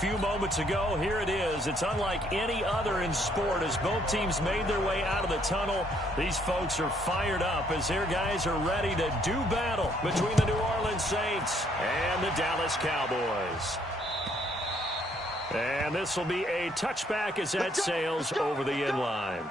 few moments ago. Here it is. It's unlike any other in sport as both teams made their way out of the tunnel. These folks are fired up as their guys are ready to do battle between the New Orleans Saints and the Dallas Cowboys. And this will be a touchback as that sails over the end line.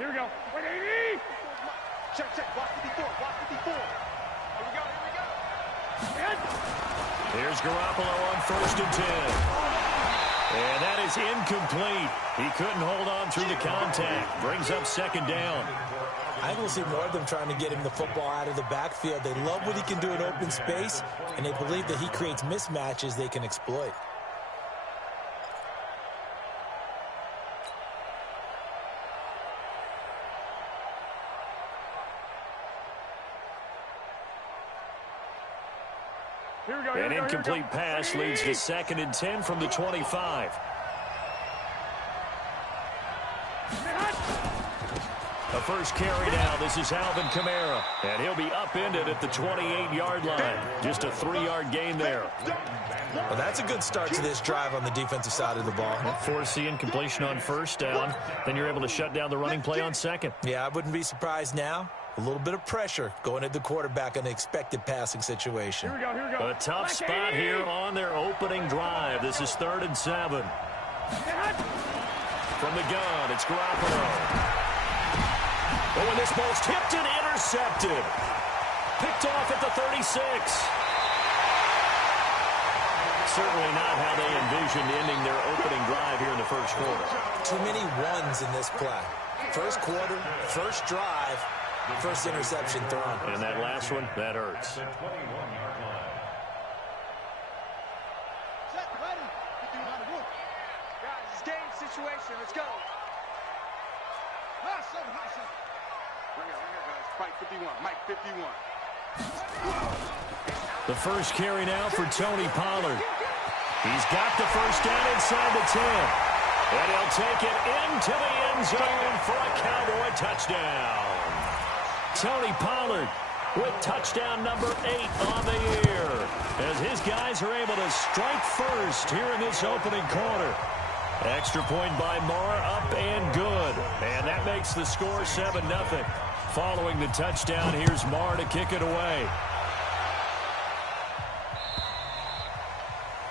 Here we go. 180. Check. Block 54. Block 54. Here we go. Here's Garoppolo on 1st and 10. And that is incomplete. He couldn't hold on through the contact. Brings up 2nd down. I think we'll see more of them trying to get him the football out of the backfield. They love what he can do in open space, and they believe that he creates mismatches they can exploit. An incomplete pass leads to 2nd and 10 from the 25. The first carry now. This is Alvin Kamara. And he'll be upended at the 28-yard line. Just a 3-yard gain there. Well, that's a good start to this drive on the defensive side of the ball. Force the incompletion on 1st down. Then you're able to shut down the running play on 2nd. Yeah, I wouldn't be surprised now. A little bit of pressure going at the quarterback in an expected passing situation. Here we go. A tough spot here on their opening drive. This is 3rd and 7. From the gun, it's Garoppolo. Oh, and this ball's tipped and intercepted. Picked off at the 36. Certainly not how they envisioned ending their opening drive here in the first quarter. Too many ones in this play. First quarter, first drive, first interception thrown. And that last one, that hurts. Set, ready. Guys, it's game situation. Let's go. Bring it, guys. Fight 51. Mike 51. The first carry now for Tony Pollard. He's got the first down inside the 10. And he'll take it into the end zone for a Cowboy touchdown. Tony Pollard with touchdown number 8 on the year as his guys are able to strike first here in this opening quarter. Extra point by Marr, up and good. And that makes the score 7-0. Following the touchdown, here's Marr to kick it away.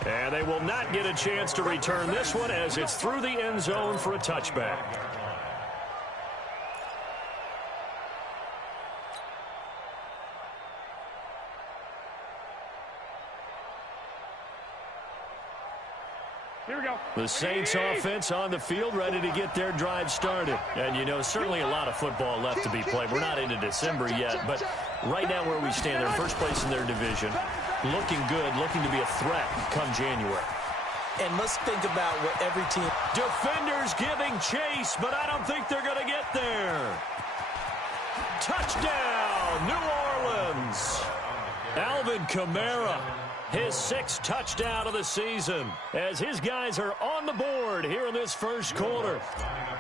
And they will not get a chance to return this one as it's through the end zone for a touchback. Here we go. The Saints offense on the field, ready to get their drive started. And, you know, certainly a lot of football left to be played. We're not into December yet, but right now where we stand, they're first place in their division. Looking good, looking to be a threat come January. And let's think about what every team... Defenders giving chase, but I don't think they're going to get there. Touchdown, New Orleans. Alvin Kamara, his 6th touchdown of the season, as his guys are on the board here in this first quarter.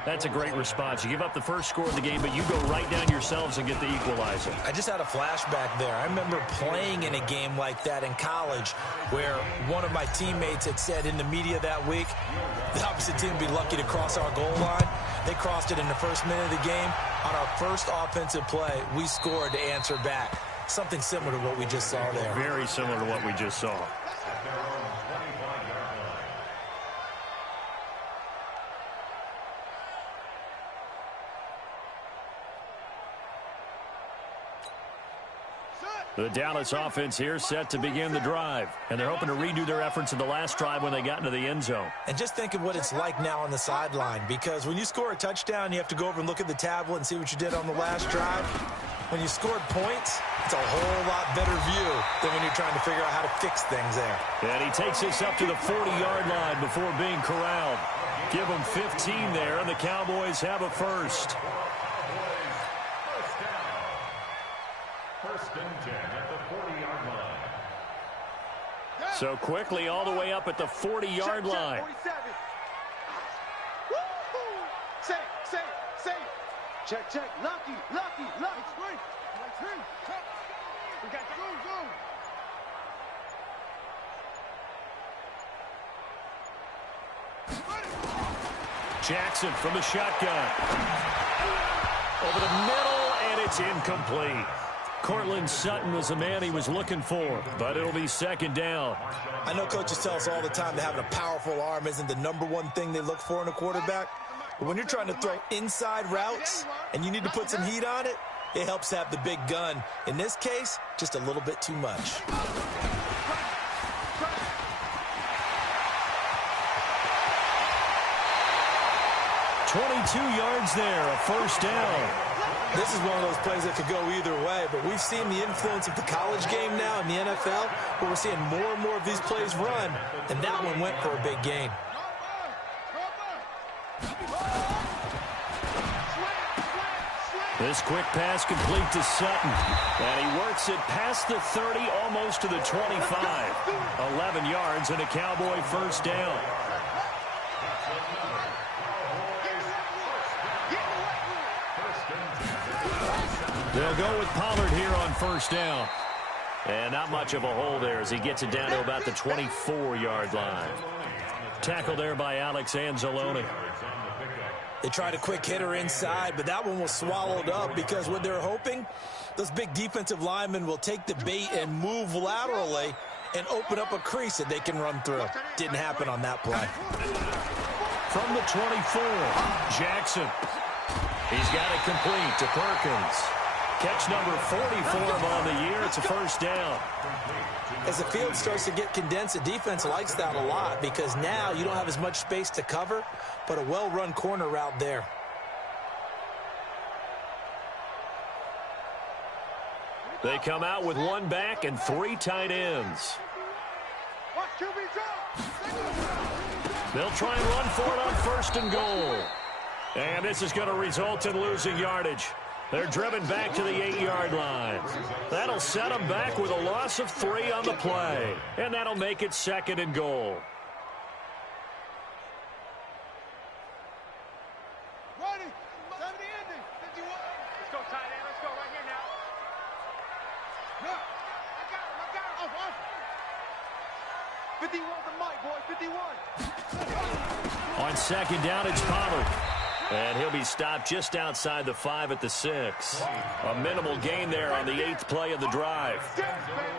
That's a great response. You give up the first score of the game, but you go right down yourselves and get the equalizer. I just had a flashback there. I remember playing in a game like that in college where one of my teammates had said in the media that week, the opposite team would be lucky to cross our goal line. They crossed it in the first minute of the game. On our first offensive play, we scored to answer back. Something similar to what we just saw there. Very similar to what we just saw. The Dallas offense here set to begin the drive. And they're hoping to redo their efforts in the last drive when they got into the end zone. And just think of what it's like now on the sideline. Because when you score a touchdown, you have to go over and look at the tablet and see what you did on the last drive. When you scored points, it's a whole lot better view than when you're trying to figure out how to fix things there. And he takes this up to the 40-yard line before being corralled. Give him 15 there, and the Cowboys have a first. So quickly all the way up at the 40-yard line. 47. Safe. Check. Lucky. We got zoom. Jackson from the shotgun. Over the middle, and it's incomplete. Cortland Sutton was the man he was looking for, but it'll be second down. I know coaches tell us all the time that having a powerful arm isn't the #1 thing they look for in a quarterback. But when you're trying to throw inside routes and you need to put some heat on it, it helps have the big gun. In this case, just a little bit too much. 22 yards there, a first down. This is one of those plays that could go either way, but we've seen the influence of the college game now in the NFL, where we're seeing more and more of these plays run, and that one went for a big gain. This quick pass complete to Sutton, and he works it past the 30, almost to the 25. 11 yards and a Cowboy first down. They'll go with Pollard here on first down. And not much of a hole there as he gets it down to about the 24-yard line. Tackle there by Alex Anzalone. They tried a quick hitter inside, but that one was swallowed up because what they're hoping, those big defensive linemen will take the bait and move laterally and open up a crease that they can run through. Didn't happen on that play. From the 24, Jackson. He's got it complete to Perkins. Catch number 44 on the year. It's a first down. As the field starts to get condensed, the defense likes that a lot because now you don't have as much space to cover, but a well-run corner route there. They come out with one back and three tight ends. They'll try and run for it on first and goal. And this is going to result in losing yardage. They're driven back to the 8-yard line. That'll set them back with a loss of 3 on the play. And that'll make it second and goal. Ready. 70 ending. 51. Let's go, tight end. Let's go right here now. No. I got him. Off. 51 the mic, boy. 51. On second down, it's Pollard. And he'll be stopped just outside the 5 at the 6. A minimal gain there on the 8th play of the drive.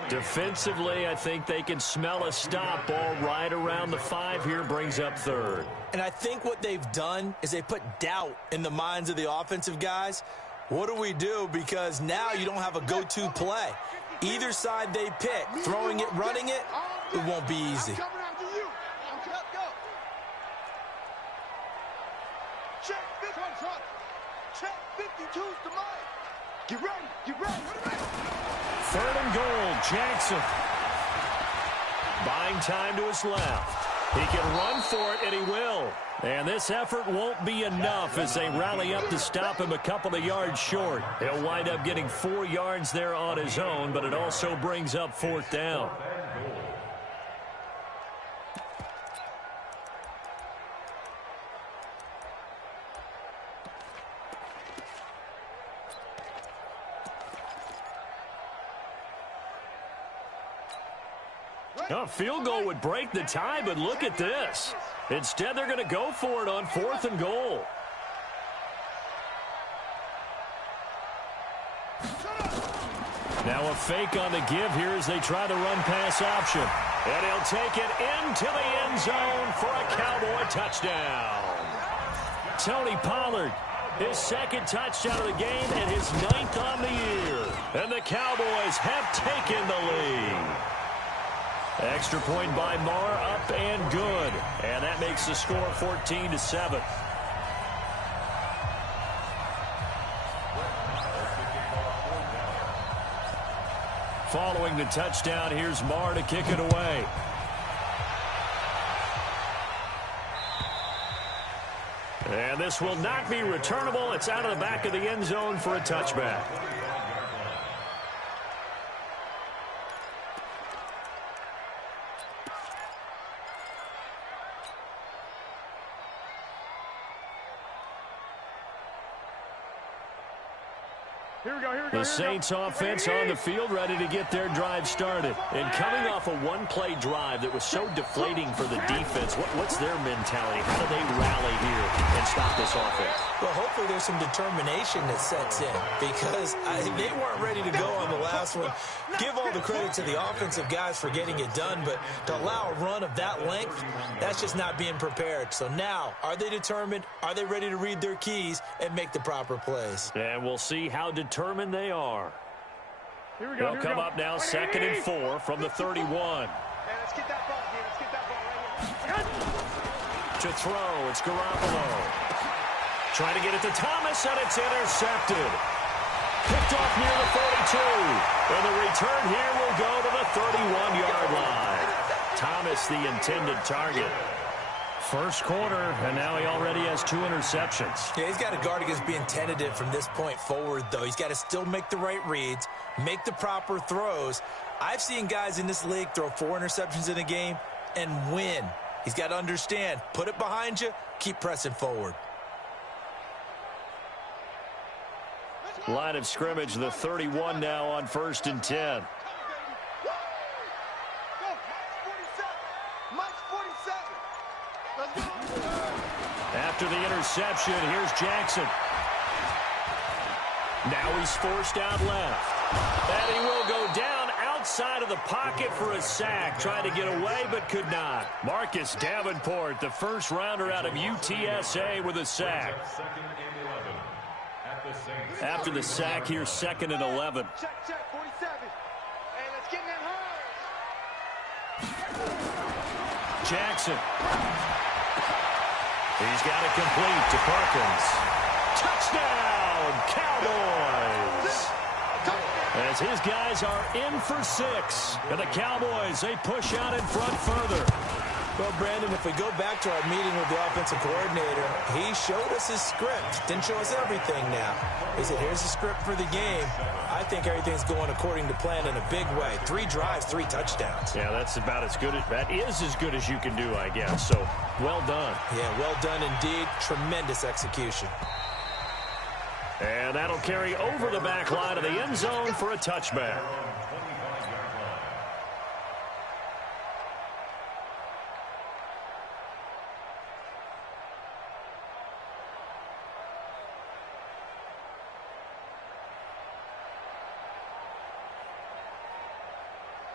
Defensively, I think they can smell a stop. Ball right around the 5 here, brings up third. And I think what they've done is they put doubt in the minds of the offensive guys. What do we do? Because now you don't have a go-to play. Either side they pick, throwing it, running it, it won't be easy. Check 52's the mic. Get ready. Third and goal, Jackson. Buying time to his left. He can run for it, and he will. And this effort won't be enough as they rally up to stop him a couple of yards short. He'll wind up getting 4 yards there on his own, but it also brings up 4th down. A field goal would break the tie, but look at this. Instead, they're going to go for it on 4th and goal. Now a fake on the give here as they try the run-pass option. And he'll take it into the end zone for a Cowboy touchdown. Tony Pollard, his 2nd touchdown of the game and his 9th on the year. And the Cowboys have taken the lead. Extra point by Marr, up and good. And that makes the score 14-7. Following the touchdown, here's Marr to kick it away. And this will not be returnable. It's out of the back of the end zone for a touchback. The Saints offense on the field, ready to get their drive started. And coming off a one-play drive that was so deflating for the defense, what's their mentality? How do they rally here and stop this offense? Well, hopefully there's some determination that sets in because they weren't ready to go on the last one. Give all the credit to the offensive guys for getting it done, but to allow a run of that length, that's just not being prepared. So now, are they determined? Are they ready to read their keys and make the proper plays? And we'll see how determined they are. They'll come up now, 2nd and 4 from the 31. Hey, let's get that ball here. Let's get that ball right here. To throw, it's Garoppolo. Trying to get it to Thomas, and it's intercepted. Picked off near the 42. And the return here will go to the 31-yard line. Thomas, the intended target. First quarter, and now he already has 2 interceptions. Yeah, he's got to guard against being tentative from this point forward, though. He's got to still make the right reads, make the proper throws. I've seen guys in this league throw 4 interceptions in a game and win. He's got to understand, put it behind you, keep pressing forward. Line of scrimmage, the 31 now on 1st and 10. After the interception, here's Jackson. Now he's forced out left. And he will go down outside of the pocket for a sack. Tried to get away, but could not. Marcus Davenport, the first rounder out of UTSA with a sack. After the sack, here's 2nd and 11. Check, 47. Hey, let's get in that hole. Jackson. He's got it complete to Perkins. Touchdown, Cowboys! As his guys are in for 6. And the Cowboys, they push out in front further. Well, Brandon, if we go back to our meeting with the offensive coordinator, he showed us his script. Didn't show us everything now. He said, here's the script for the game. I think everything's going according to plan in a big way. 3 drives, 3 touchdowns. Yeah, that's about as good as that is as good as you can do, I guess. So, well done. Yeah, well done indeed. Tremendous execution. And that'll carry over the back line of the end zone for a touchback.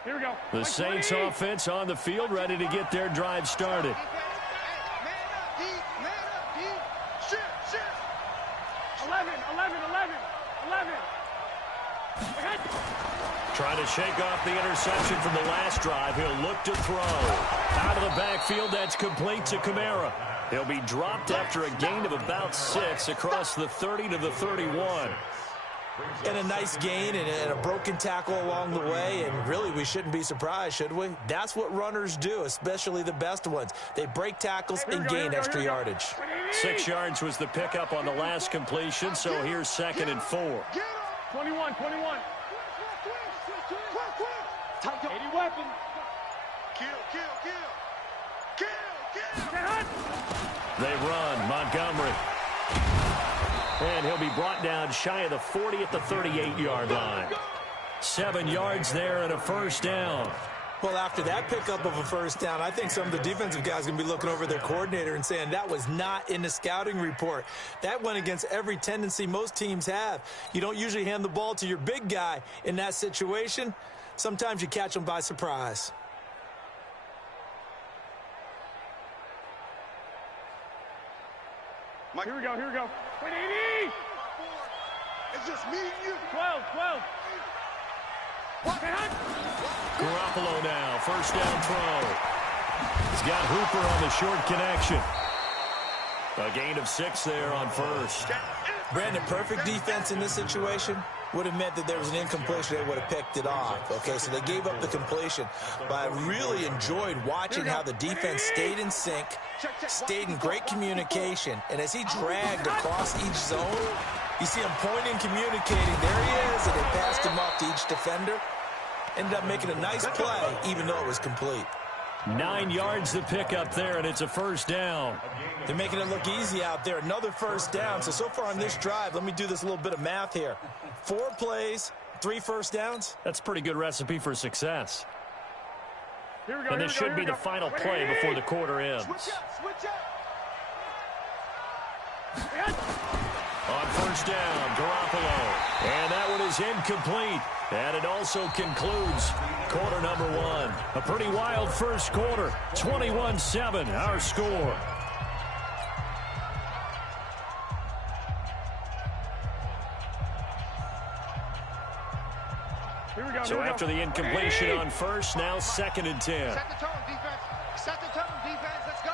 Here we go. The Saints offense on the field, ready to get their drive started. Man up, D. Man up, D. Shift. 11. Trying to shake off the interception from the last drive. He'll look to throw. Out of the backfield, that's complete to Kamara. He'll be dropped after a gain of about 6 across the 30 to the 31. And a nice gain and a broken tackle along the way, and really we shouldn't be surprised, should we? That's what runners do, especially the best ones. They break tackles and gain extra yardage. 6 yards was the pickup on the last completion, so here's 2nd and 4. 21. 80 weapon. Kill. They run. Montgomery. And he'll be brought down shy of the 40 at the 38-yard line. 7 yards there and a first down. Well, after that pickup of a first down, I think some of the defensive guys are going to be looking over their coordinator and saying that was not in the scouting report. That went against every tendency most teams have. You don't usually hand the ball to your big guy in that situation. Sometimes you catch them by surprise. Mike. Here we go. 180. It's just me and you. 12. Garoppolo now, first down throw. He's got Hooper on the short connection. A gain of 6 there on first. Brandon, perfect defense in this situation would have meant that there was an incompletion. They would have picked it off. Okay, so they gave up the completion. But I really enjoyed watching how the defense stayed in sync, stayed in great communication. And as he dragged across each zone, you see him pointing, communicating. There he is, and they passed him off to each defender. Ended up making a nice play, even though it was complete. 9 yards to pick up there, and it's a first down. They're making it look easy out there. Another first down. So far on this drive, let me do this little bit of math here. 4 plays, 3 first downs. That's a pretty good recipe for success. Here we go, And this should be the final play before the quarter ends. Switch up. On first down, Garoppolo. And that one is incomplete. And it also concludes quarter number 1. A pretty wild first quarter. 21-7, our score. So after the incompletion on first, now 2nd and 10. Set the tone, defense. Set the tone, defense. Let's go.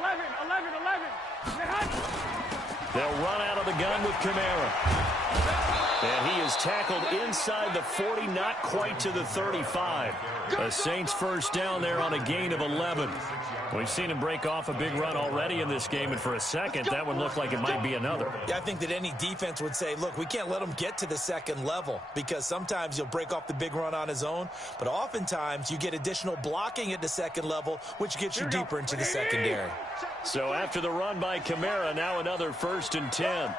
11. They'll run out of the gun with Kamara. And he is tackled inside the 40, not quite to the 35. The Saints first down there on a gain of 11. We've seen him break off a big run already in this game, and for a second, that one looked like it might be another. Yeah, I think that any defense would say, look, we can't let him get to the 2nd level, because sometimes he'll break off the big run on his own, but oftentimes you get additional blocking at the 2nd level, which gets you deeper into the secondary. So after the run by Kamara, now another 1st and 10.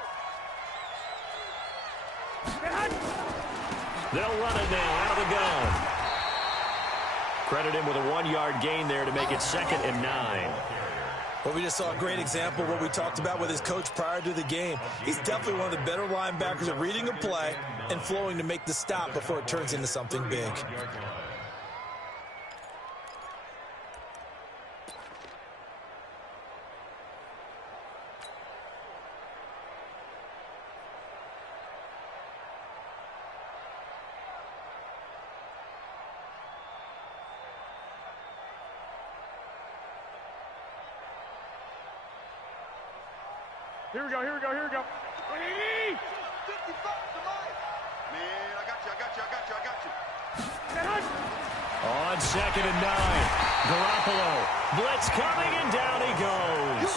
They'll run it now out of the gun. Credit him with a 1-yard gain there to make it 2nd and 9. Well, we just saw a great example of what we talked about with his coach prior to the game. He's definitely one of the better linebackers at reading a play and flowing to make the stop before it turns into something big. Here we go. 55 to mine. Man, I got you. On 2nd and 9, Garoppolo. Blitz coming, and down he goes.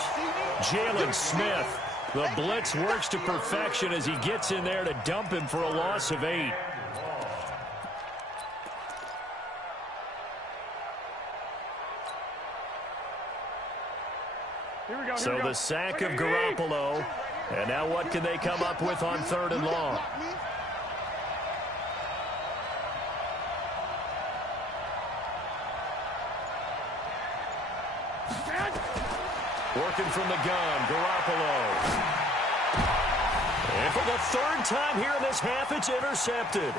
Jalen Smith. The blitz works to perfection as he gets in there to dump him for a loss of 8. So the sack of Garoppolo. And now what can they come up with on 3rd and long? Working from the gun, Garoppolo. And for the 3rd time here in this half, it's intercepted.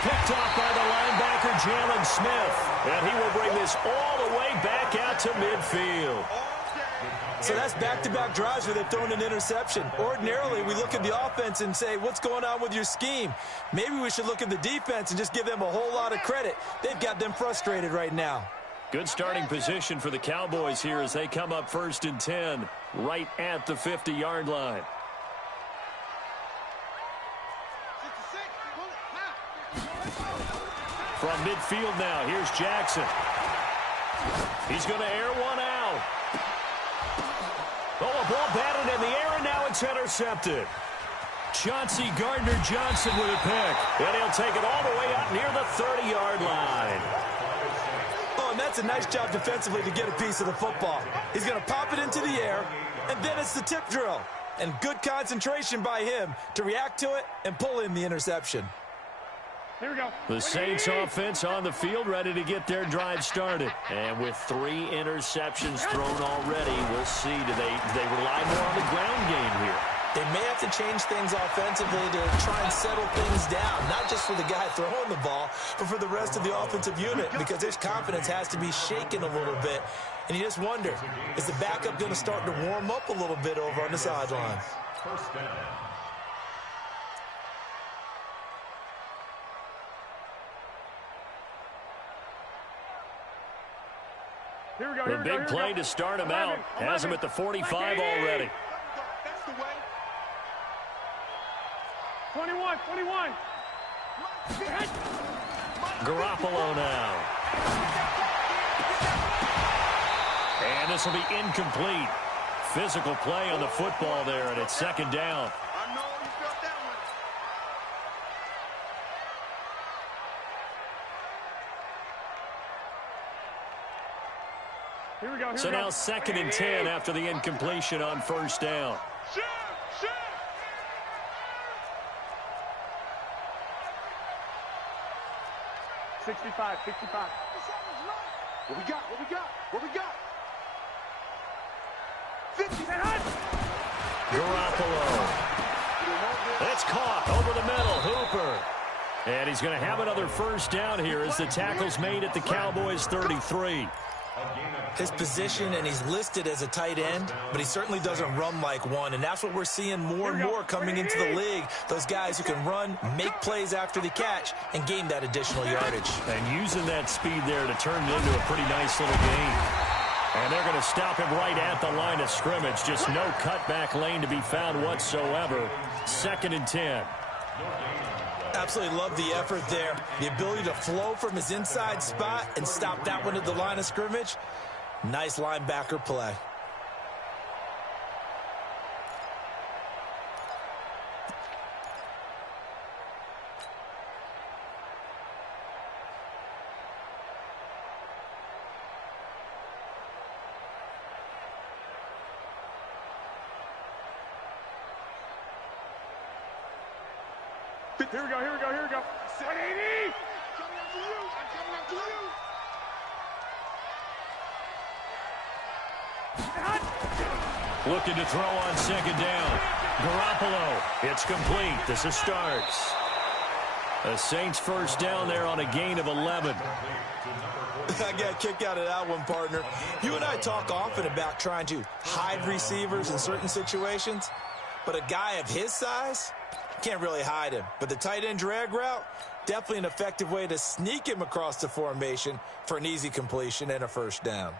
Picked off by the linebacker, Jalen Smith. And he will bring this all the way back out to midfield. So that's back-to-back drives where they've thrown an interception. Ordinarily, we look at the offense and say, what's going on with your scheme? Maybe we should look at the defense and just give them a whole lot of credit. They've got them frustrated right now. Good starting position for the Cowboys here as they come up 1st and 10, right at the 50-yard line. From midfield now, here's Jackson. He's going to air one out. Oh, a ball batted in the air, and now it's intercepted. Chauncey Gardner-Johnson with a pick. And he'll take it all the way out near the 30-yard line. Oh, and that's a nice job defensively to get a piece of the football. He's going to pop it into the air, and then it's the tip drill. And good concentration by him to react to it and pull in the interception. Here we go. The Saints offense on the field, ready to get their drive started. And with 3 interceptions thrown already, we'll see. Do they rely more on the ground game here? They may have to change things offensively to try and settle things down, not just for the guy throwing the ball, but for the rest of the offensive unit, because their confidence has to be shaken a little bit. And you just wonder, is the backup going to start to warm up a little bit over on the sideline? First down. The big play to start him out. Has him at the 45 already. That's the way. 21. Garoppolo now. And this will be incomplete. Physical play on the football there, and it's 2nd down. I know you felt that one. So now 2nd and 10 after the incompletion on first down. 65. What we got? 50. Garoppolo. It's caught over the middle. Hooper. And he's going to have another first down here as the tackle's made at the Cowboys' 33. His position, and he's listed as a tight end, but he certainly doesn't run like one, and that's what we're seeing more and more coming into the league. Those guys who can run, make plays after the catch, and gain that additional yardage. And using that speed there to turn it into a pretty nice little game. And they're going to stop him right at the line of scrimmage. Just no cutback lane to be found whatsoever. 2nd and 10. Absolutely love the effort there. The ability to flow from his inside spot and stop that one at the line of scrimmage. Nice linebacker play. Here we go. 180. I'm coming after you. Looking to throw on 2nd down. Garoppolo. It's complete. This is starts. The Saints first down there on a gain of 11. I got a kick out of that one, partner. You and I talk often about trying to hide receivers in certain situations, but a guy of his size can't really hide him. But the tight end drag route, definitely an effective way to sneak him across the formation for an easy completion and a first down.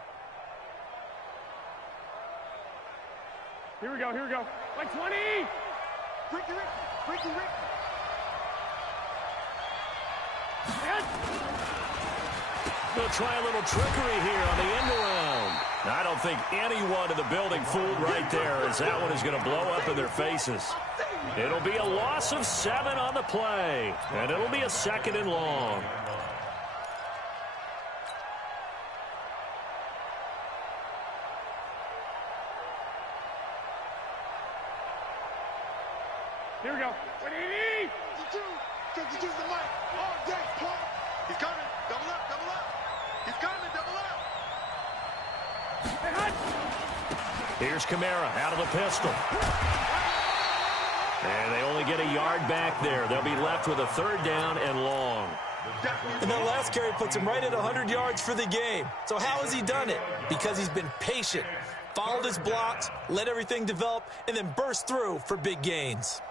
Here we go. Like 20. Ricky. They'll try a little trickery here on the end around. I don't think anyone in the building fooled right there, as that one is going to blow up in their faces. It'll be a loss of 7 on the play, and it'll be a 2nd and long. Here we go. 180. 52 the mic. All day. Play. He's coming. Double up. He's coming. Double up. Here's Kamara out of the pistol. And they only get a yard back there. They'll be left with a 3rd down and long. And that last carry puts him right at 100 yards for the game. So how has he done it? Because he's been patient, followed his blocks, let everything develop, and then burst through for big gains.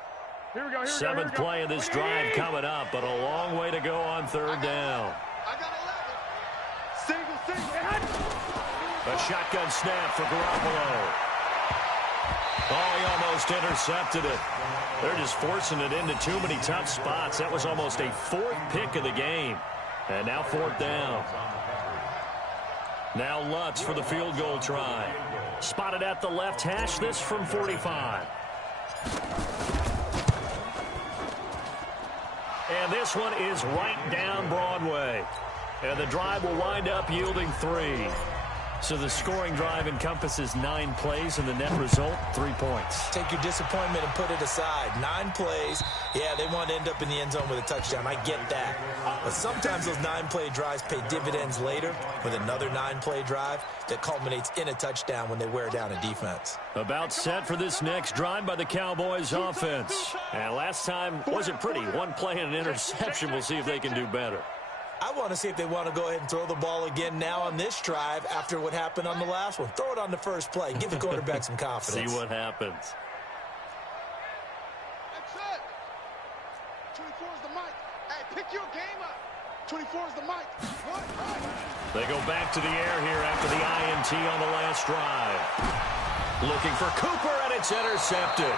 Here we go. 7th play of this drive coming up, but a long way to go on 3rd down. I got 11. Single. A shotgun snap for Garoppolo. Oh, he almost intercepted it. They're just forcing it into too many tough spots. That was almost a 4th pick of the game. And now 4th down. Now Lutz for the field goal try. Spotted at the left hash, this from 45. And this one is right down Broadway. And the drive will wind up yielding 3. So the scoring drive encompasses 9 plays, and the net result, 3 points. Take your disappointment and put it aside. 9 plays. Yeah, they want to end up in the end zone with a touchdown. I get that. But sometimes those 9-play drives pay dividends later with another 9-play drive that culminates in a touchdown when they wear down a defense. About set for this next drive by the Cowboys offense. And last time wasn't pretty. 1 play and an interception. We'll see if they can do better. I want to see if they want to go ahead and throw the ball again now on this drive after what happened on the last one. Throw it on the first play. Give the quarterback some confidence. See what happens. That's it. 24 is the mic. Hey, pick your game up. 24 is the mic. They go back to the air here after the INT on the last drive. Looking for Cooper, and it's intercepted.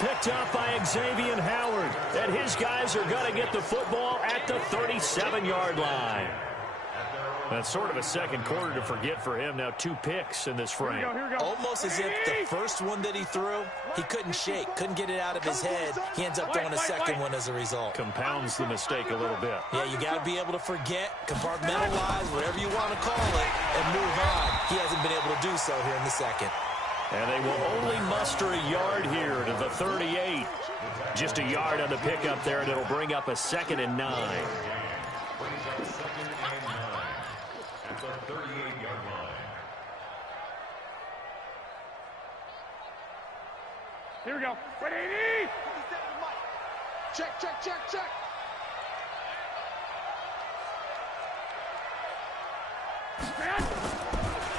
Picked up by Xavier Howard. And his guys are going to get the football at the 37-yard line. That's sort of a second quarter to forget for him. Now 2 picks in this frame. Here we go. Almost as if the first one that he threw, he couldn't shake, couldn't get it out of his head. He ends up throwing a second one as a result. Compounds the mistake a little bit. Yeah, you got to be able to forget, compartmentalize, whatever you want to call it, and move on. He hasn't been able to do so here in the second. And they will only muster a yard here to the 38. Just a yard on the pickup there, and it'll bring up a 2nd and 9. At the 38-yard line. Here we go. 180. Check.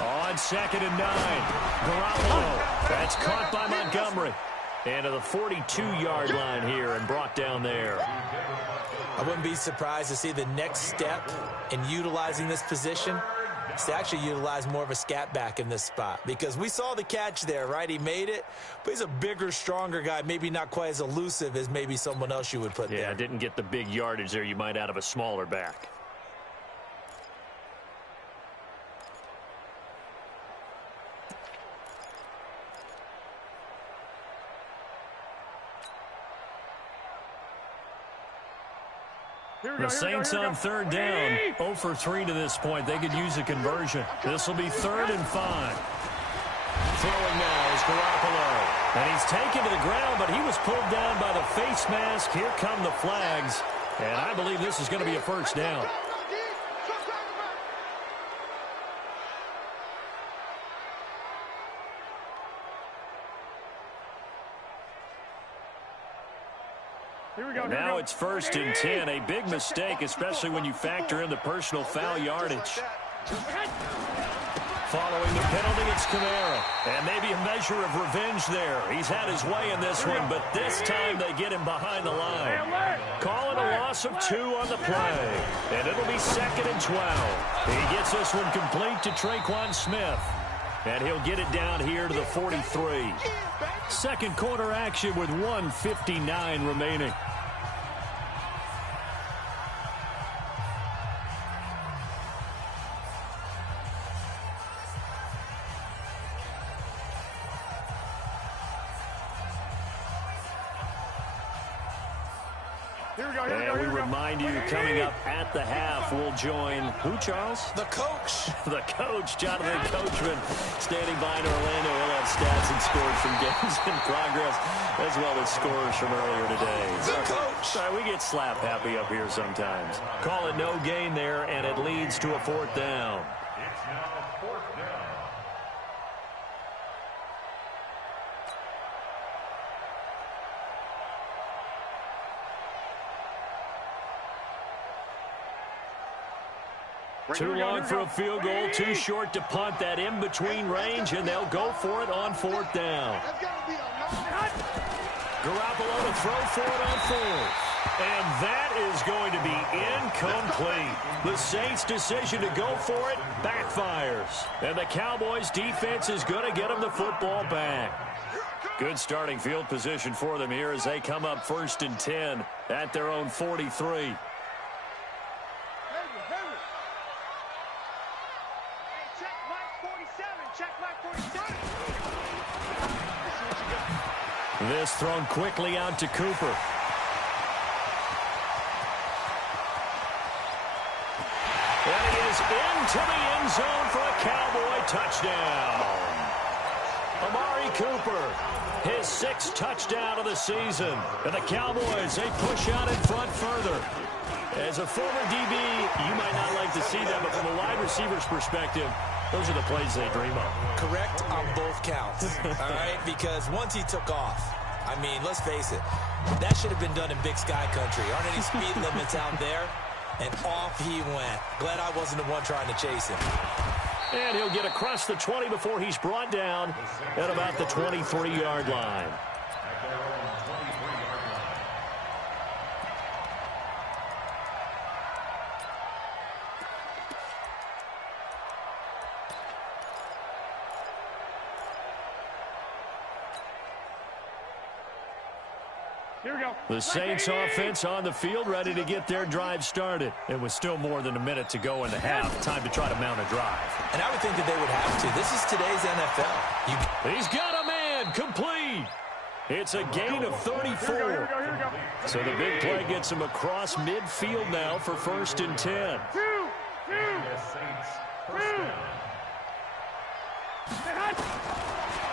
On 2nd and 9. Garoppolo. That's caught by Montgomery. And to the 42-yard line here and brought down there. I wouldn't be surprised to see the next step in utilizing this position is to actually utilize more of a scat back in this spot. Because we saw the catch there, right? He made it, but he's a bigger, stronger guy, maybe not quite as elusive as maybe someone else you would put there. Yeah, didn't get the big yardage there you might out of a smaller back. The Saints on 3rd down, 0 for 3 to this point. They could use a conversion. This will be 3rd and 5. Throwing now is Garoppolo. And he's taken to the ground, but he was pulled down by the face mask. Here come the flags. And I believe this is going to be a first down. Now it's 1st and 10. A big mistake, especially when you factor in the personal foul yardage. Following the penalty, it's Kamara. And maybe a measure of revenge there. He's had his way in this one, but this time they get him behind the line. Call it a loss of 2 on the play. And it'll be 2nd and 12. He gets this one complete to Traquan Smith. And he'll get it down here to the 43. Second quarter action with 1:59 remaining. And we remind you, coming up at the half, we'll join who, Charles? The coach. The coach, Jonathan Coachman, standing by in Orlando. He'll have stats and scores from games in progress, as well as scores from earlier today. The coach. Sorry, we get slap happy up here sometimes. Call it no gain there, and it leads to a 4th down. It's now 4th down. Too long for a field goal, too short to punt. That in-between range, and they'll go for it on 4th down. Garoppolo to throw for it on 4th. And that is going to be incomplete. The Saints' decision to go for it backfires. And the Cowboys' defense is going to get them the football back. Good starting field position for them here as they come up 1st and 10 at their own 43. This thrown quickly out to Cooper. And he is into the end zone for a Cowboy touchdown. Amari Cooper, his 6th touchdown of the season. And the Cowboys, they push out in front further. As a former DB, you might not like to see that, but from a wide receiver's perspective, those are the plays they dream of. Correct on both counts, all right? Because once he took off, I mean, let's face it, that should have been done in Big Sky Country. Aren't any speed limits out there? And off he went. Glad I wasn't the one trying to chase him. And he'll get across the 20 before he's brought down at about the 23-yard line. Here we go. The Saints offense on the field, ready to get their drive started. It was still more than a minute to go in the half. Time to try to mount a drive. And I would think that they would have to. This is today's NFL. He's got a man, complete. It's a gain of 34. Here we go. So the big play gets him across midfield now for 1st and 10.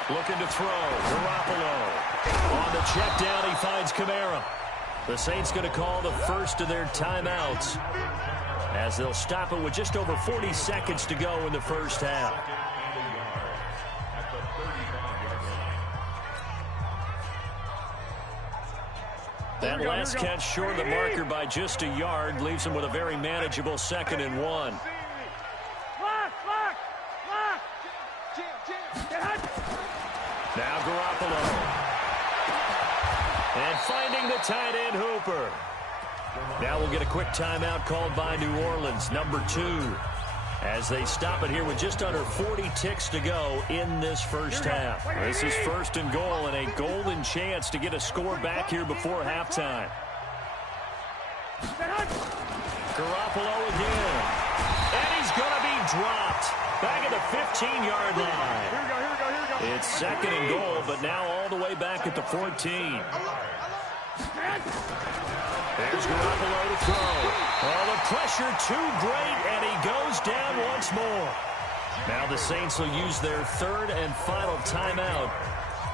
Looking to throw. Garoppolo. On the check down, he finds Kamara. The Saints going to call the first of their timeouts as they'll stop it with just over 40 seconds to go in the first half. That last catch short of the marker by just a yard leaves him with a very manageable 2nd and 1. Now Garoppolo. And finding the tight end Hooper. Now we'll get a quick timeout called by New Orleans, number 2. As they stop it here with just under 40 ticks to go in this first half. This is 1st and goal and a golden chance to get a score back here before halftime. Garoppolo again. And he's going to be dropped. Back at the 15-yard line. It's 2nd and goal, but now all the way back at the 14. There's Garoppolo to throw. Oh, the pressure too great, and he goes down once more. Now the Saints will use their 3rd and final timeout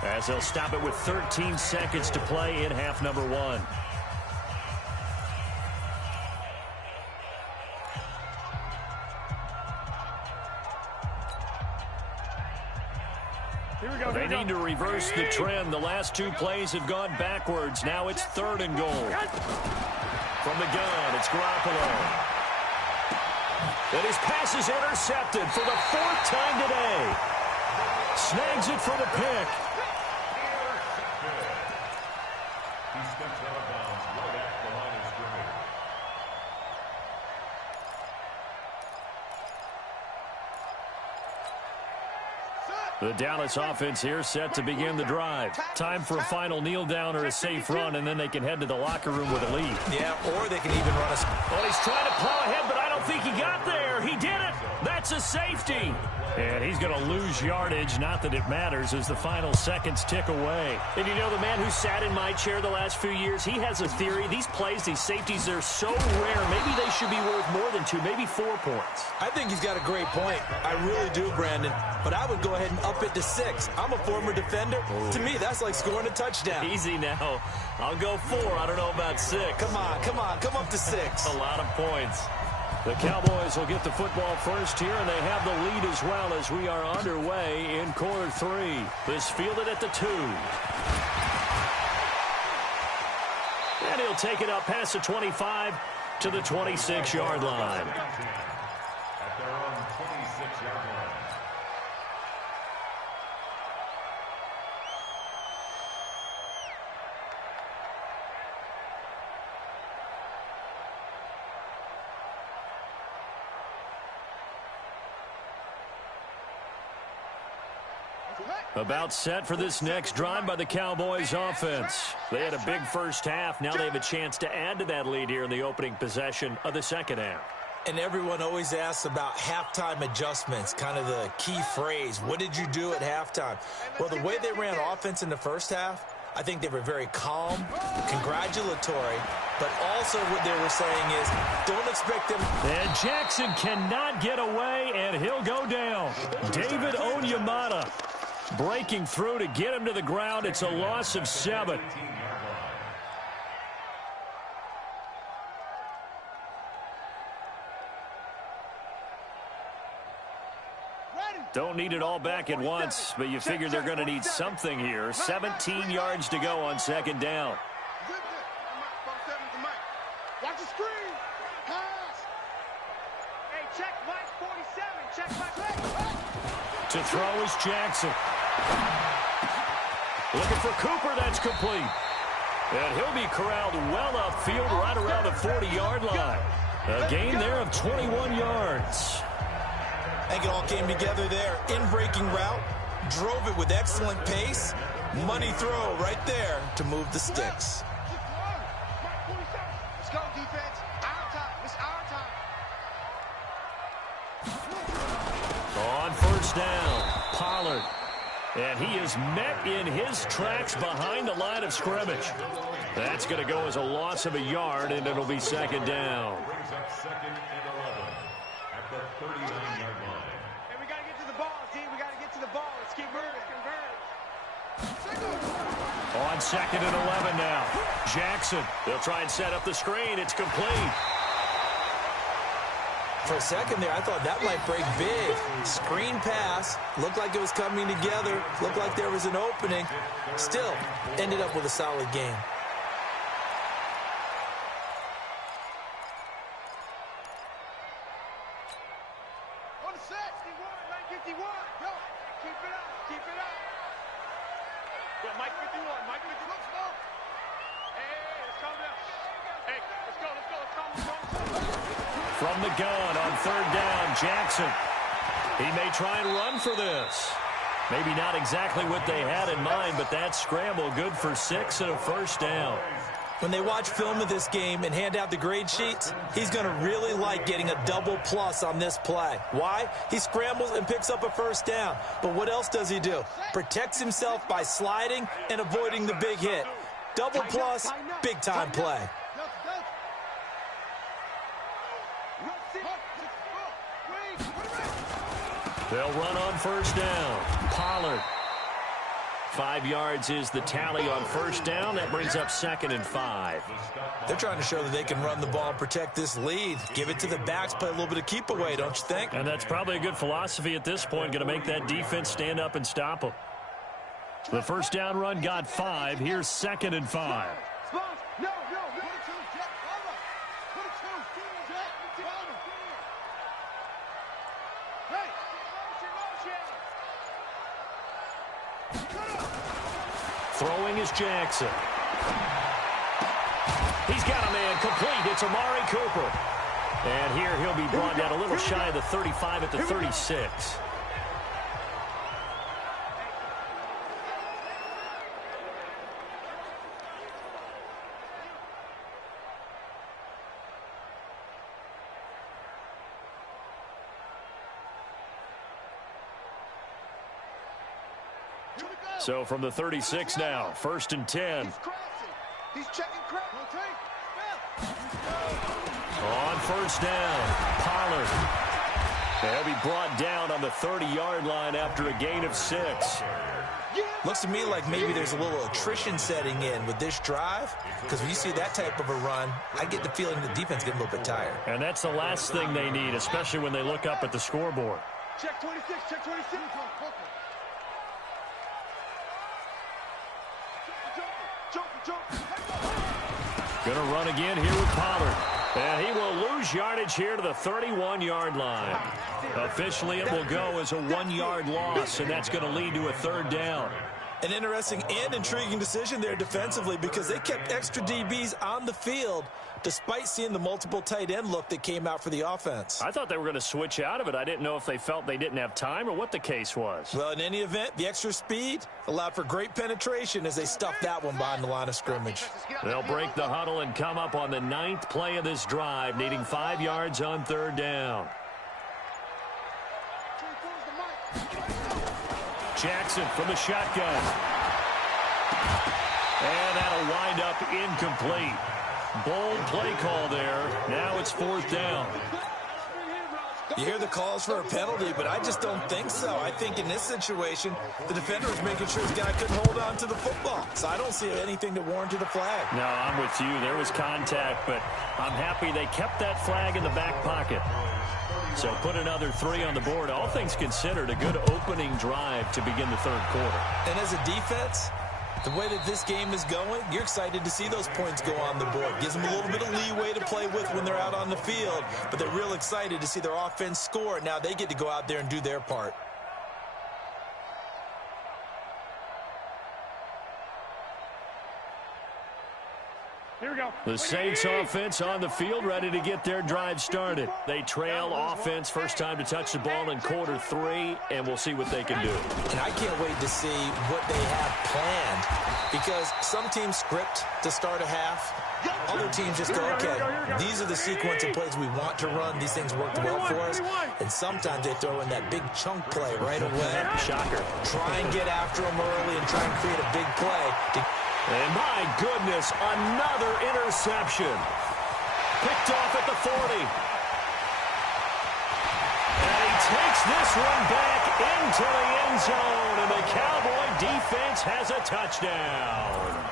as they'll stop it with 13 seconds to play in half number 1. They need to reverse the trend. The last 2 plays have gone backwards. Now it's 3rd and goal. From the gun, it's Garoppolo. And his pass is intercepted for the 4th time today. Snags it for the pick. He steps out of bounds right at the line of scrimmage. The Dallas offense here set to begin the drive. Time for a final kneel down or a safe run, and then they can head to the locker room with a lead. Yeah, or they can even run a... Well, he's trying to plow ahead, but I don't think he got there. He did it. That's a safety. And he's going to lose yardage. Not that it matters as the final seconds tick away. And you know, the man who sat in my chair the last few years, he has a theory. These plays, these safeties, they're so rare. Maybe they should be worth more than 2, maybe 4 points. I think he's got a great point. I really do, Brandon. But I would go ahead and up it to 6. I'm a former defender. Ooh. To me, that's like scoring a touchdown. Easy now. I'll go 4. I don't know about 6. Come on. Come up to 6. A lot of points. The Cowboys will get the football first here, and they have the lead as well as we are underway in quarter 3. This fielded at the 2. And he'll take it up past the 25 to the 26-yard line. At their own 26-yard line. About set for this next drive by the Cowboys offense. They had a big first half. Now they have a chance to add to that lead here in the opening possession of the second half. And everyone always asks about halftime adjustments, kind of the key phrase. What did you do at halftime? Well, the way they ran offense in the first half, I think they were very calm, congratulatory, but also what they were saying is don't expect them. And Jackson cannot get away, and he'll go down. David Onyemata breaking through to get him to the ground. It's a loss of 7. Don't need it all back at once, but you figure they're going to need something here. 17 yards to go on second down. Watch the screen. Pass. Hey, check Mike 47. Check Mike. To throw is Jackson. Looking for Cooper. That's complete. And he'll be corralled well upfield right around the 40-yard line. A gain there of 21 yards. I think it all came together there. In-breaking route, drove it with excellent pace. Money throw right there to move the sticks. first down. Pollard. And he is met in his tracks behind the line of scrimmage. That's going to go as a loss of a yard, and it'll be second down. Brings up second and 11 at the 39-yard line. Hey, we got to get to the ball, D. We got to get to the ball. Let's keep moving. On second and 11 now. Jackson. They'll try and set up the screen. It's complete. For a second there, I thought that might break big. Screen pass. Looked like it was coming together. Looked like there was an opening. Still, ended up with a solid game. On the set. 951. Go. Keep it up. Keep it up. Yo, Mike 51. Mike 51. Hey, let's calm down. Hey, let's go. Let's go. Let's calm down. From the gun on third down, Jackson. He may try and run for this. Maybe not exactly what they had in mind, but that scramble good for 6 and a first down. When they watch film of this game and hand out the grade sheets, he's going to really like getting a double plus on this play. Why? He scrambles and picks up a first down. But what else does he do? Protects himself by sliding and avoiding the big hit. Double plus, big-time play. They'll run on first down. Pollard. 5 yards is the tally on first down. That brings up second and 5. They're trying to show that they can run the ball and protect this lead. Give it to the backs, play a little bit of keep away, don't you think? And that's probably a good philosophy at this point. Going to make that defense stand up and stop them. The first down run got 5. Here's second and 5. No. Throwing is Jackson. He's got a man complete. It's Amari Cooper. And here he'll be brought down a little shy of the 35 at the 36. So from the 36 now, first and 10. He's checking crap. On first down, Pollard. He'll be brought down on the 30-yard line after a gain of 6. Looks to me like maybe there's a little attrition setting in with this drive, because when you see that type of a run, I get the feeling the defense getting a little bit tired. And that's the last thing they need, especially when they look up at the scoreboard. Check 26, check 26. Going to run again here with Pollard. And he will lose yardage here to the 31-yard line. Officially, it will go as a 1-yard loss, and that's going to lead to a third down. An interesting and intriguing decision there defensively, because they kept extra DBs on the field despite seeing the multiple tight end look that came out for the offense. I thought they were going to switch out of it. I didn't know if they felt they didn't have time or what the case was. Well, in any event, the extra speed allowed for great penetration as they stuffed that one behind the line of scrimmage. They'll break the huddle and come up on the 9th play of this drive, needing 5 yards on third down. Jackson from the shotgun. And that'll wind up incomplete. Bold play call there. Now it's fourth down. You hear the calls for a penalty, but I just don't think so. I think in this situation, the defender was making sure his guy couldn't hold on to the football. So I don't see anything to warrant a flag. No, I'm with you. There was contact, but I'm happy they kept that flag in the back pocket. So put another 3 on the board. All things considered, a good opening drive to begin the third quarter. And as a defense, the way that this game is going, you're excited to see those points go on the board. Gives them a little bit of leeway to play with when they're out on the field, but they're real excited to see their offense score. Now they get to go out there and do their part. The Saints offense on the field, ready to get their drive started. They trail offense, first time to touch the ball in quarter 3, and we'll see what they can do. And I can't wait to see what they have planned, because some teams script to start a half. Other teams just go, okay, these are the sequence of plays we want to run. These things worked well for us. And sometimes they throw in that big chunk play right away. Shocker. Try and get after them early and try and create a big play. And my goodness, another interception. Picked off at the 40. And he takes this one back into the end zone. And the Cowboy defense has a touchdown.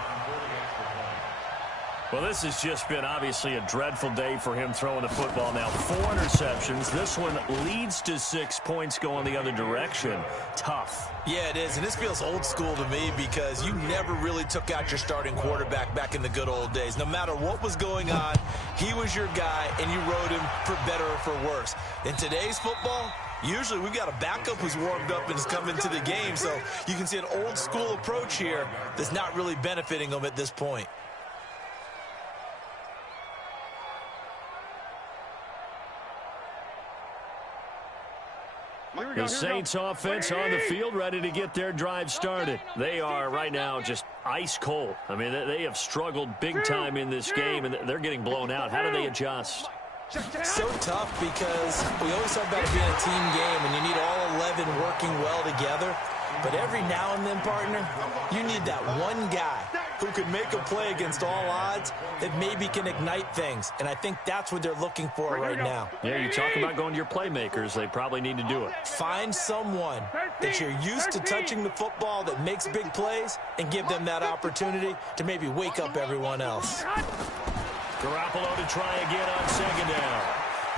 Well, this has just been obviously a dreadful day for him throwing the football. Now, 4 interceptions. This one leads to 6 points going the other direction. Tough. Yeah, it is, and this feels old school to me because you never really took out your starting quarterback back in the good old days. No matter what was going on, he was your guy, and you rode him for better or for worse. In today's football, usually we've got a backup who's warmed up and is coming to the game, so you can see an old school approach here that's not really benefiting them at this point. The Saints offense on the field, ready to get their drive started. They are right now just ice cold. I mean, they have struggled big time in this game, and they're getting blown out. How do they adjust? So tough, because we always talk about it being a team game, and you need all 11 working well together. But every now and then, partner, you need that one guy who can make a play against all odds that maybe can ignite things. And I think that's what they're looking for right now. Yeah, you talk about going to your playmakers. They probably need to do it. Find someone that you're used to touching the football that makes big plays and give them that opportunity to maybe wake up everyone else. Garoppolo to try again on second down.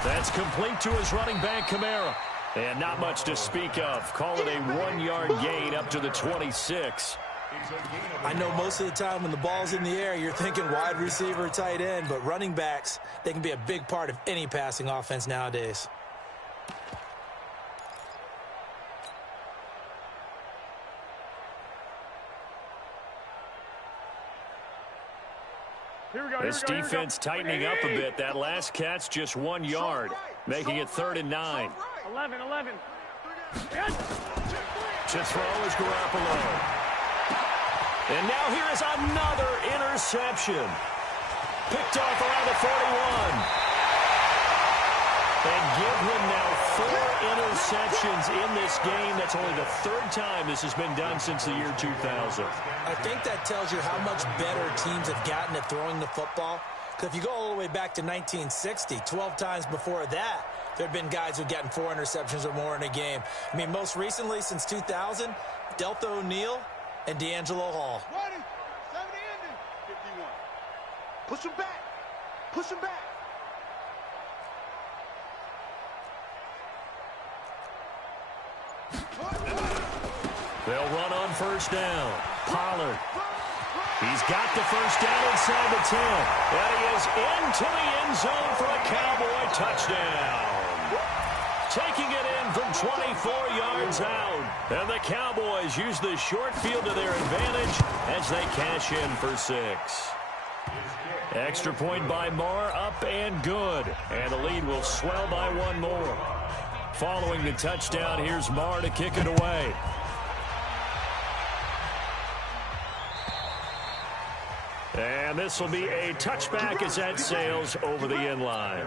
That's complete to his running back, Kamara. And not much to speak of. Call it a 1-yard gain up to the 26. I know most of the time when the ball's in the air, you're thinking wide receiver, tight end, but running backs, they can be a big part of any passing offense nowadays. This defense tightening up a bit. That last catch just 1 yard, making it 3rd and 9. 11. To throw is Garoppolo. And now here is another interception. Picked off around the 41. And give him now 4 interceptions in this game. That's only the 3rd time this has been done since the year 2000. I think that tells you how much better teams have gotten at throwing the football. Because if you go all the way back to 1960, 12 times before that, there have been guys who've gotten 4 interceptions or more in a game. I mean, most recently, since 2000, Delta O'Neal and D'Angelo Hall. 20, 70, 51. Push him back. Push him back. They'll run on first down. Pollard. He's got the first down inside the 10. And he is into the end zone for a Cowboy touchdown. Taking it in from 24 yards out. And the Cowboys use the short field to their advantage as they cash in for 6. Extra point by Marr, up and good. And the lead will swell by 1 more. Following the touchdown, here's Marr to kick it away. And this will be a touchback as that sails over the end line.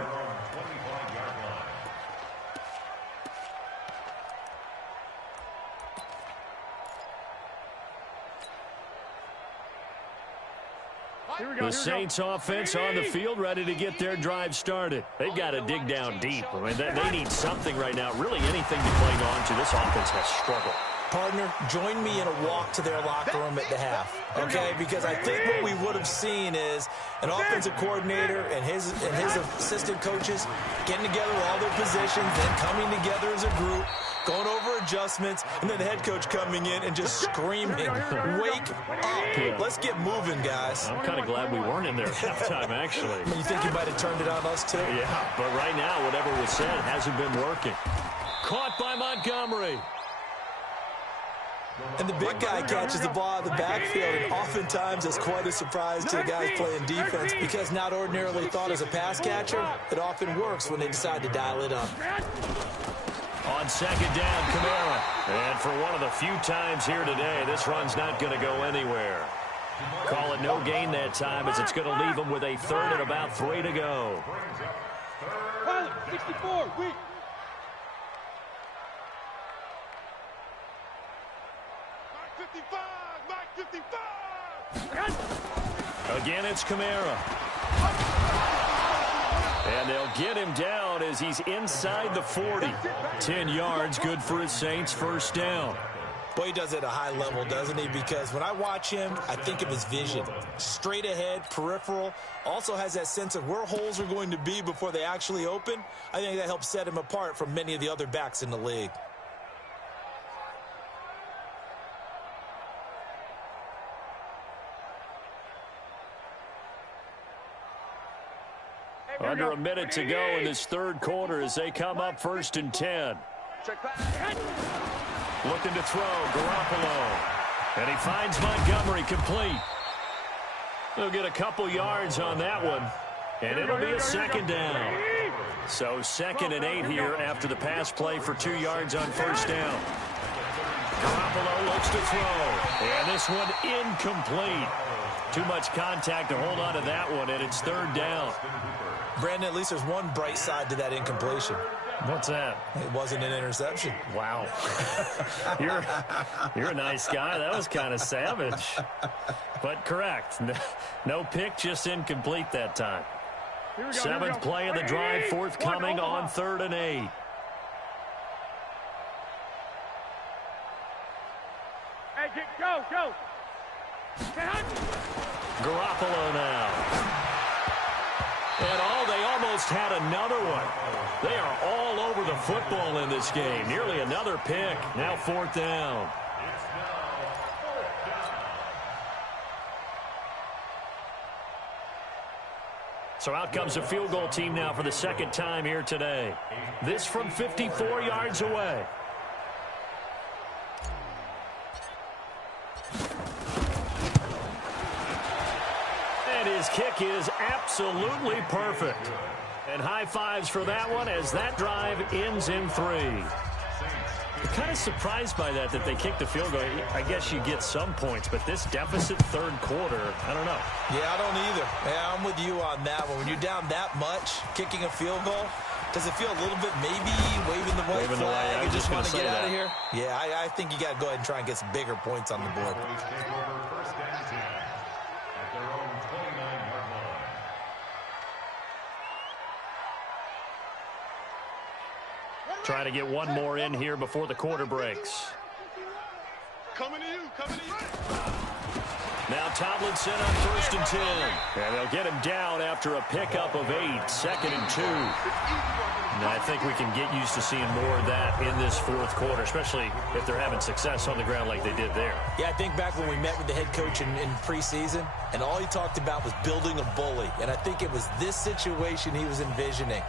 The Saints offense on the field, ready to get their drive started. They've got to dig down deep. I mean, they need something right now, really anything to cling on to. This offense has struggled. Partner, join me in a walk to their locker room at the half, okay? Because I think what we would have seen is an offensive coordinator and his assistant coaches getting together with all their positions, then coming together as a group, going over adjustments, and then the head coach coming in and just screaming, wake up. Let's get moving, guys. I'm kind of glad we weren't in there at halftime, actually. You think you might have turned it on us, too? Yeah, but right now, whatever was said hasn't been working. Caught by Montgomery. And the big guy catches the ball out of the backfield, and oftentimes it's quite a surprise to the guys playing defense because not ordinarily thought as a pass catcher, it often works when they decide to dial it up. On second down, Kamara. And for one of the few times here today, this run's not going to go anywhere. Call it no gain that time as it's going to leave them with a third and about 3 to go. 64, weak. Mike 55. Again, it's Kamara. And they'll get him down as he's inside the 40. 10 yards, good for his Saints, first down. Boy, he does it at a high level, doesn't he? Because when I watch him, I think of his vision. Straight ahead, peripheral. Also has that sense of where holes are going to be before they actually open. I think that helps set him apart from many of the other backs in the league. Under a minute to go in this third quarter as they come up first and 10. Looking to throw, Garoppolo. And he finds Montgomery complete. They'll get a couple yards on that one. And it'll be a second down. So 2nd and 8 here after the pass play for 2 yards on first down. Garoppolo looks to throw. And this one incomplete. Too much contact to hold on to that one, and it's 3rd down. Brandon, at least there's one bright side to that incompletion. What's that? It wasn't an interception. Wow. You're a nice guy. That was kind of savage. But correct. No pick, just incomplete that time. 7th play of the drive, forthcoming on 3rd and 8. Hey, go. Garoppolo now. And they almost had another one. They are all over the football in this game. Nearly another pick. Now 4th down. So out comes the field goal team now for the 2nd time here today. This from 54 yards away. His kick is absolutely perfect. And high fives for that one as that drive ends in 3. I'm kind of surprised by that they kicked the field goal. I guess you get some points, but this deficit 3rd quarter, I don't know. Yeah, I don't either. Yeah, I'm with you on that one. When you're down that much, kicking a field goal, does it feel a little bit maybe waving the white flag and just want to get out of here? Yeah, I think you got to go ahead and try and get some bigger points on the board. Trying to get one more in here before the quarter breaks. Coming to you. Now Tomlinson on 1st and 10. And they'll get him down after a pickup of 8. 2nd and 2. And I think we can get used to seeing more of that in this 4th quarter, especially if they're having success on the ground like they did there. Yeah, I think back when we met with the head coach in preseason, and all he talked about was building a bully. And I think it was this situation he was envisioning.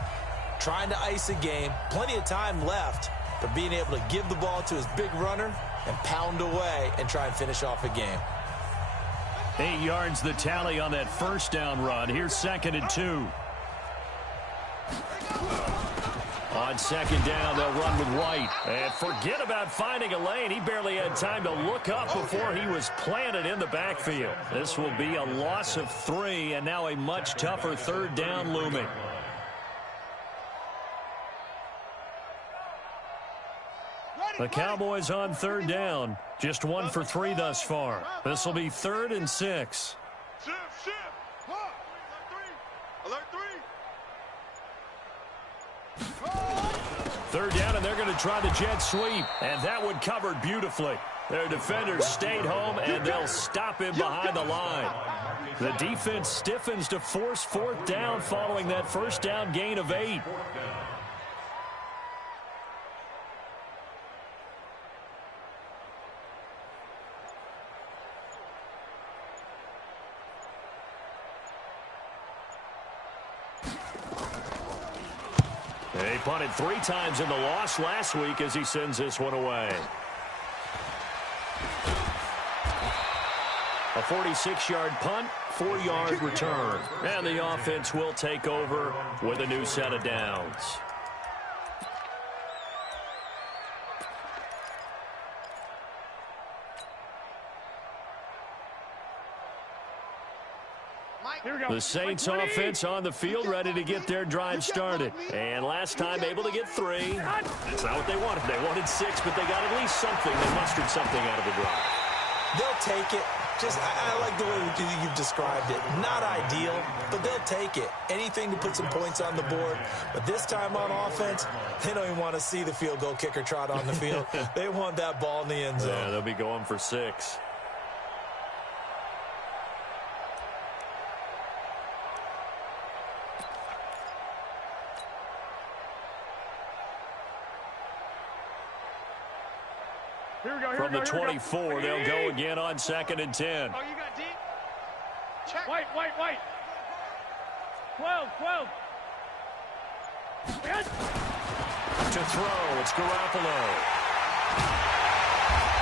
Trying to ice a game, plenty of time left, but being able to give the ball to his big runner and pound away and try and finish off a game. 8 yards the tally on that first down run. Here's 2nd and 2. On 2nd down, they'll run with White. And forget about finding a lane. He barely had time to look up before he was planted in the backfield. This will be a loss of 3, and now a much tougher 3rd down looming. The Cowboys on 3rd down. Just 1 for 3 thus far. This will be 3rd and 6. Shift. Alert 3. 3rd down, and they're going to try the jet sweep. And that one covered beautifully. Their defenders stayed home, and they'll stop him behind the line. The defense stiffens to force 4th down following that first down gain of 8. He punted 3 times in the loss last week as he sends this one away. 46-yard punt, 4-yard return. And the offense will take over with a new set of downs. The Saints offense on the field, ready to get their drive started. And last time able to get 3. That's not what they wanted. They wanted 6, but they got at least something. They mustered something out of the drive. They'll take it. I like the way you've described it. Not ideal, but they'll take it. Anything to put some points on the board. But this time on offense, they don't even want to see the field goal kicker trot on the field. They want that ball in the end zone. Yeah, they'll be going for 6. From the 24, they'll go again on 2nd and 10. Oh, you got deep? Check. White. 12. To throw, it's Garoppolo.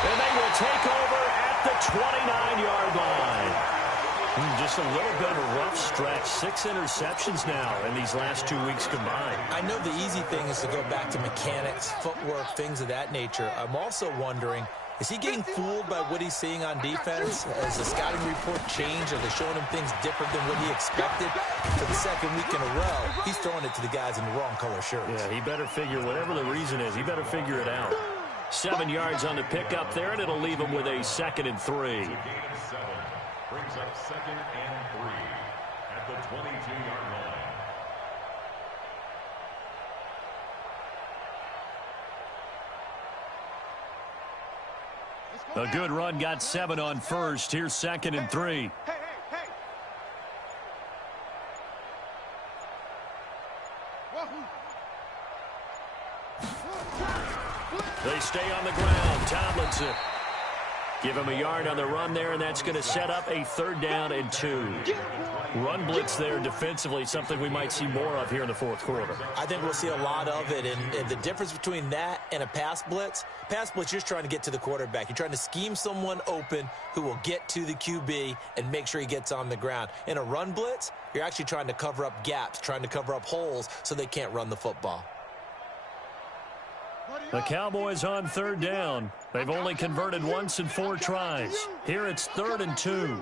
And they will take over at the 29-yard line. Just a little bit of a rough stretch. 6 interceptions now in these last 2 weeks combined. I know the easy thing is to go back to mechanics, footwork, things of that nature. I'm also wondering, is he getting fooled by what he's seeing on defense? Has the scouting report changed? Are they showing him things different than what he expected? For the second week in a row, he's throwing it to the guys in the wrong color shirts. Yeah, he better figure, whatever the reason is, he better figure it out. 7 yards on the pickup there, and it'll leave him with a 2nd and 3. Brings up 2nd and 3 at the 22-yard line. A good run got 7 on first. Here's 2nd and 3. Hey. They stay on the ground. Tomlinson. Give him a yard on the run there, and that's going to set up a 3rd down and 2. Run blitz there defensively, something we might see more of here in the 4th quarter. I think we'll see a lot of it, and the difference between that and a pass blitz, you're just trying to get to the quarterback. You're trying to scheme someone open who will get to the QB and make sure he gets on the ground. In a run blitz, you're actually trying to cover up gaps, trying to cover up holes so they can't run the football. The Cowboys on 3rd down. They've only converted once in 4 tries. Here it's 3rd and 2.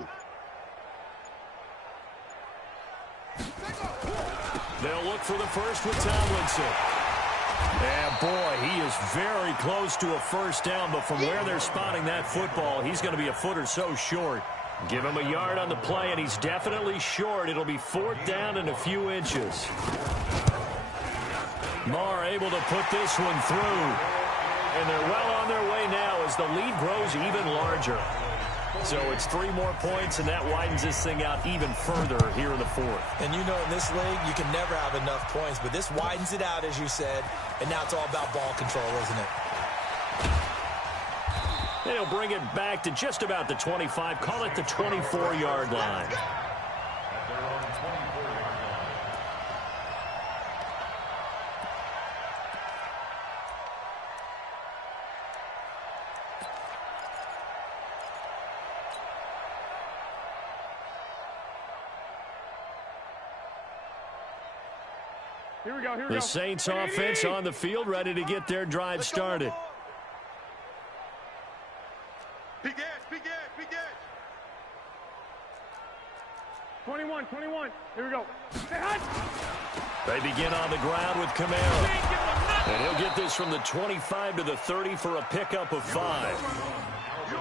They'll look for the first with Tomlinson. And boy, he is very close to a 1st down, but from where they're spotting that football, he's going to be a foot or so short. Give him a yard on the play, and he's definitely short. It'll be 4th down and a few inches. Marr able to put this one through. And they're well on their way now as the lead grows even larger. So it's 3 more points, and that widens this thing out even further here in the 4th. And you know, in this league, you can never have enough points, but this widens it out, as you said, and now it's all about ball control, isn't it? They'll bring it back to just about the 25, call it the 24-yard line. Here we go. The Saints offense on the field, ready to get their drive started. Big edge. 21. Here we go. They begin on the ground with Kamara. And he'll get this from the 25 to the 30 for a pickup of 5.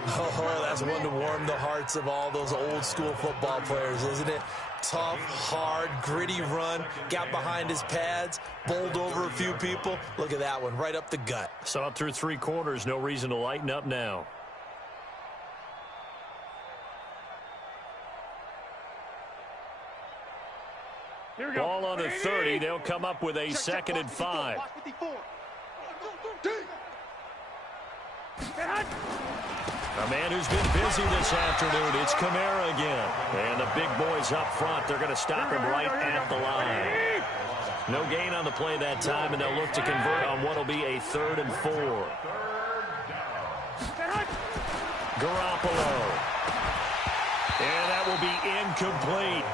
Oh, that's one to warm the hearts of all those old school football players, isn't it? Tough, hard, gritty run, got behind his pads, bowled over a few people. Look at that one, right up the gut. Saw it through 3 quarters, no reason to lighten up now. Ball on the 30, they'll come up with a 2nd and 5. A man who's been busy this afternoon, it's Kamara again. And the big boys up front, they're going to stop him right at the line. No gain on the play that time, and they'll look to convert on what will be a 3rd and 4. Garoppolo. And that will be incomplete.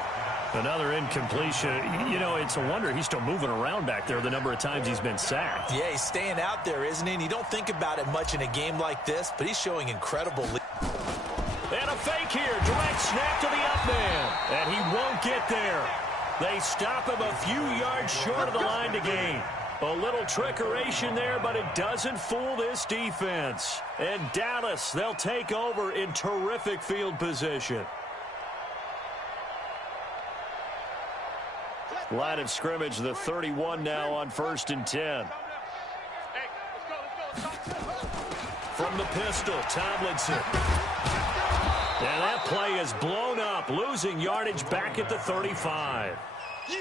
Another incompletion. You know, it's a wonder he's still moving around back there the number of times he's been sacked. Yeah, he's staying out there, isn't he? And you don't think about it much in a game like this, but he's showing incredible. And a fake here. Direct snap to the up man. And he won't get there. They stop him a few yards short of the line to gain. A little trickeration there, but it doesn't fool this defense. And Dallas, they'll take over in terrific field position. Line of scrimmage, the 31 now on 1st and 10. From the pistol, Tomlinson. And that play is blown up, losing yardage back at the 35.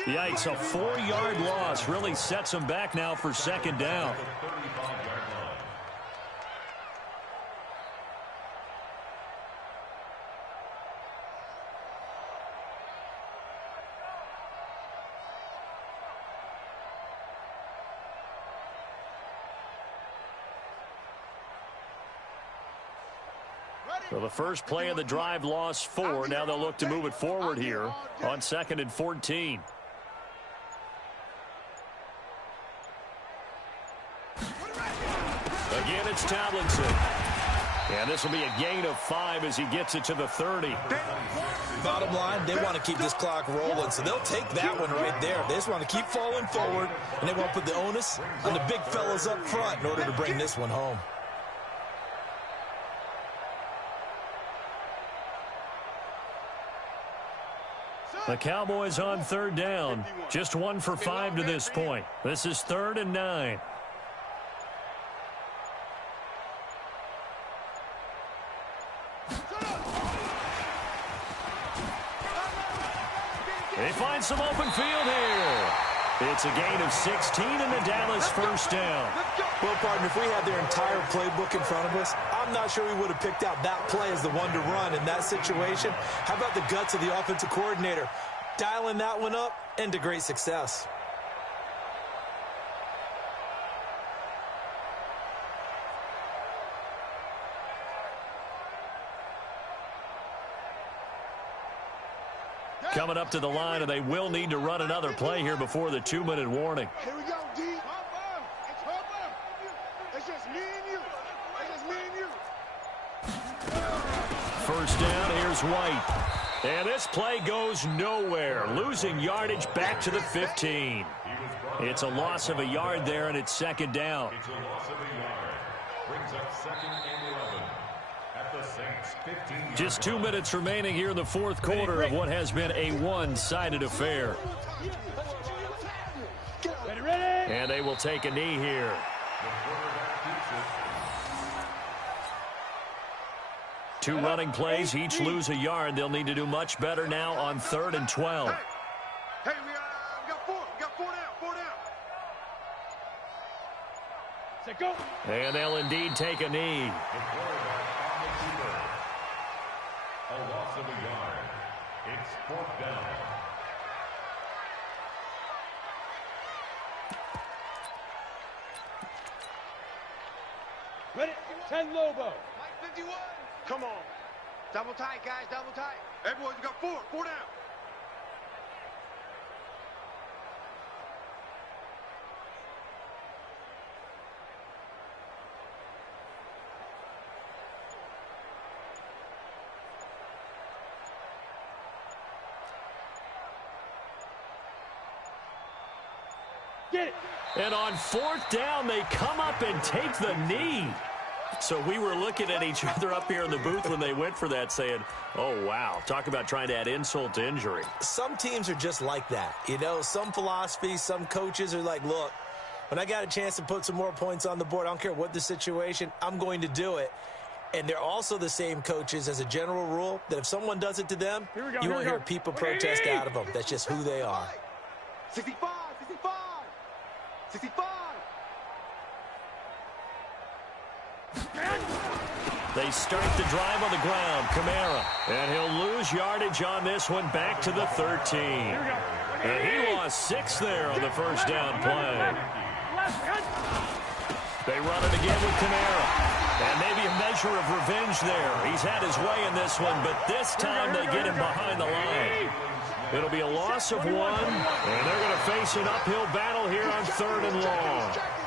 Yikes, a 4-yard loss really sets him back now for 2nd down. So the first play of the drive lost 4. Now they'll look to move it forward here on 2nd and 14. Again, it's Tomlinson. And this will be a gain of 5 as he gets it to the 30. Bottom line, they want to keep this clock rolling, so they'll take that one right there. They just want to keep falling forward, and they want to put the onus on the big fellas up front in order to bring this one home. The Cowboys on 3rd down. Just 1 for 5 to this point. This is 3rd and 9. They find some open field here. It's a gain of 16 and the Dallas 1st down. Well, partner, if we had their entire playbook in front of us, I'm not sure we would have picked out that play as the one to run in that situation. How about the guts of the offensive coordinator? Dialing that one up into great success. Coming up to the line, and they will need to run another play here before the 2-minute warning. Here we go, D. It's just me and you. It's just me and you. 1st down, here's White. And this play goes nowhere, losing yardage back to the 15. It's a loss of a yard there, and it's 2nd down. It's a loss of a yard. Brings up 2nd and 11 at the Saints 15. Just 2 minutes remaining here in the 4th quarter of what has been a one-sided affair. And they will take a knee here. Two running plays, each lose a yard. They'll need to do much better now on 3rd and 12. Hey, we got 4. We got 4 down. 4 down. Say go. And they'll indeed take a knee. The quarterback on the keeper. A loss of a yard. It's 4th down. Ready? 10 Lobo. 51. Come on. Double tight, guys. Double tight. Hey, boys, we got 4. 4 down. Get it. And on 4th down, they come up and take the knee. So we were looking at each other up here in the booth when they went for that saying, oh, wow, talk about trying to add insult to injury. Some teams are just like that. You know, some philosophies, some coaches are like, look, when I got a chance to put some more points on the board, I don't care what the situation, I'm going to do it. And they're also the same coaches as a general rule that if someone does it to them, you won't hear people protest out of them. That's just who they are. 65, 65, 65. They start the drive on the ground. Kamara. And he'll lose yardage on this one back to the 13. And he lost 6 there on the 1st down play. They run it again with Kamara. And maybe a measure of revenge there. He's had his way in this one, but this time they get him behind the line. It'll be a loss of 1, and they're going to face an uphill battle here on 3rd and long.